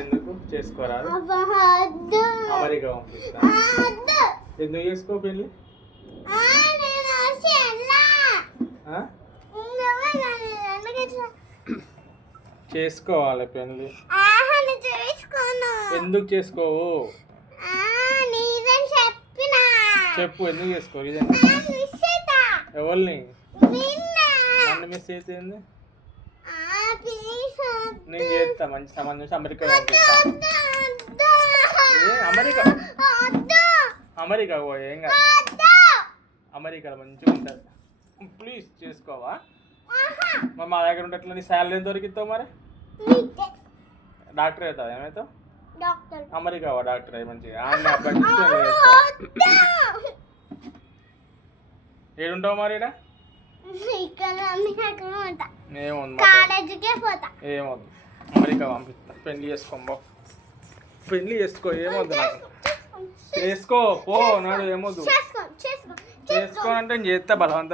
ఎందుకు చేసుకోరాదు? అమెరికా పంపిస్తా. ఎందుకు చేసుకో పెళ్ళి? చేసుకోవాలి పెళ్ళి. ఎందుకు చేసుకోవు? చెప్పు ఎందుకు చేసుకో? ఎవరిని? నన్ను మిస్ అయితే నేను చేస్తా, మంచి సంబంధం చూసి అమెరికా పంపిస్తా. అమెరికా అమెరికా ఏం కాదు, అమెరికాలో మంచిగా ఉంటుంది. ప్లీజ్ చేసుకోవా? మరి మా దగ్గర ఉండట్లే నీ శాలరీ ఎంత దొరికిస్తావు? మరి డాక్టర్ అవుతావు? ఏమవుతావు? అమెరికా డాక్టర్ అయ్యి మంచిగా ఏడుంటావు మరి? ఏమవుతుంది? అమెరికా పంపిస్తా. పెళ్లి చేసుకో, పెళ్లి చేసుకో. ఏమవుద్దు నాకు? చేసుకో పో నాడు. ఏమవుద్దు? చేసుకోనంటే నేను చేస్తా బలవంతం.